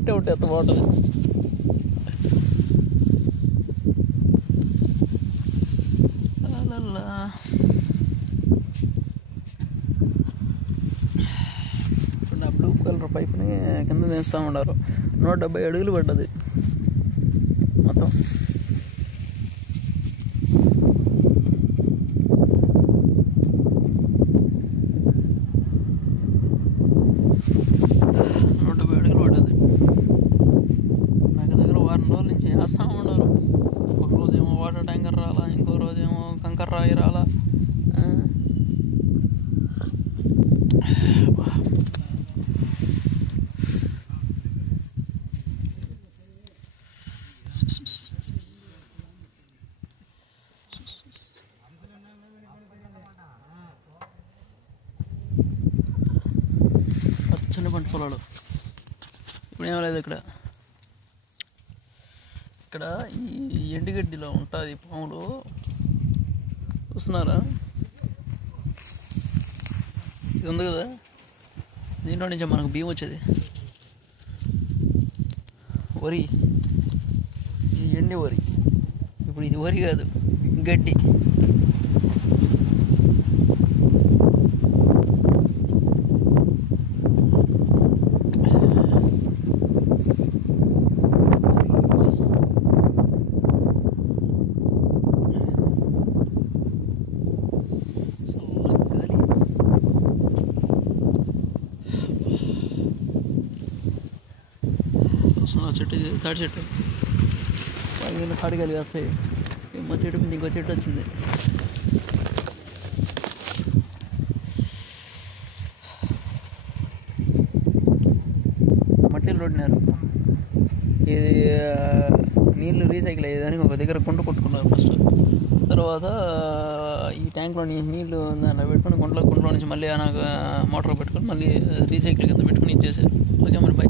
అట్టే ఉంటాయి అంత బాగుంటుంది. ఇప్పుడు నా బ్లూ కలర్ పైప్ని కింద తీస్తూ ఉన్నారు. 170 అడుగులు పడ్డది మొత్తం. వేస్తూ ఉన్నారు. ఒక రోజేమో వాటర్ ట్యాంకర్ రాలా, ఇంకో రోజేమో కంకర రాయి రాలా. పచ్చని పంట పొలాలు. ఇప్పుడు ఏం లేదు ఇక్కడ. ఇక్కడ ఈ ఎండుగడ్డిలో ఉంటుంది పాములు, చూస్తున్నారా? ఇది ఉంది కదా, దీంట్లో నుంచి మనకు బియ్యం వచ్చేది. వరి, ఇది ఎండి వరి. ఇప్పుడు ఇది వరి కాదు, గడ్డి. చెట్టు, తాడి చెట్టు, తాడికాయలు వేస్తాయి. మా చెట్టు మీద ఇంకో చెట్టు వచ్చింది. మట్టిలు రోడ్డినారు. ఇది నీళ్ళు రీసైకిల్ అయ్యేదానికి ఒక దగ్గర కుంట కొట్టుకున్నారు ఫస్ట్. తర్వాత ఈ ట్యాంక్లో నీళ్ళు దాంట్లో పెట్టుకుని కుంటలో నుంచి మళ్ళీ నాకు మోటార్ పెట్టుకొని మళ్ళీ రీసైకిల్ కింద పెట్టుకుని ఇచ్చేసారు. ఓకే మరి, బై.